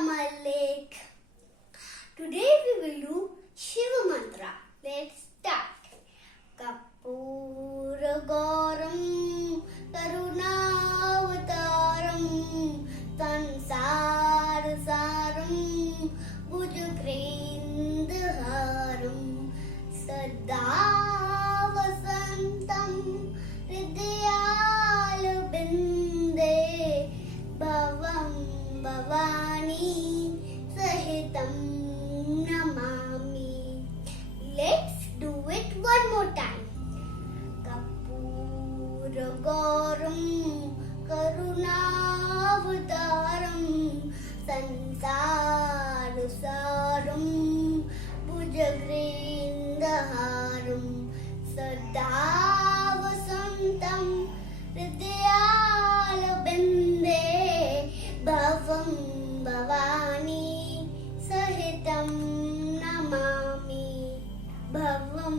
summer lake. Today we will do Shiva mantra. Let's start. Karpur Gauram Karunavtaram Sansar Saram bhujagendrahram sadāvasantaṁ hṛdayāravinde bhavaṁ bhavānīsahitaṁ namāmi. Let's do it one more time. Karpur Gauram Karunavtaram Sansar Saram bhujagendrahram sadāvasantaṁ hṛdayāravinde bhavaṁ bhavānīsahitaṁ namāmi. Bhavam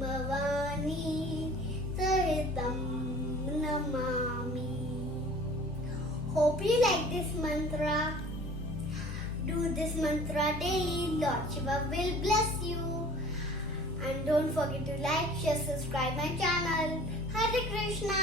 bhavānīsahitaṁ namāmi. Hope you like this mantra. Do this mantra daily. Lord Shiva will bless you. And don't forget to like, share, subscribe my channel. Hare Krishna.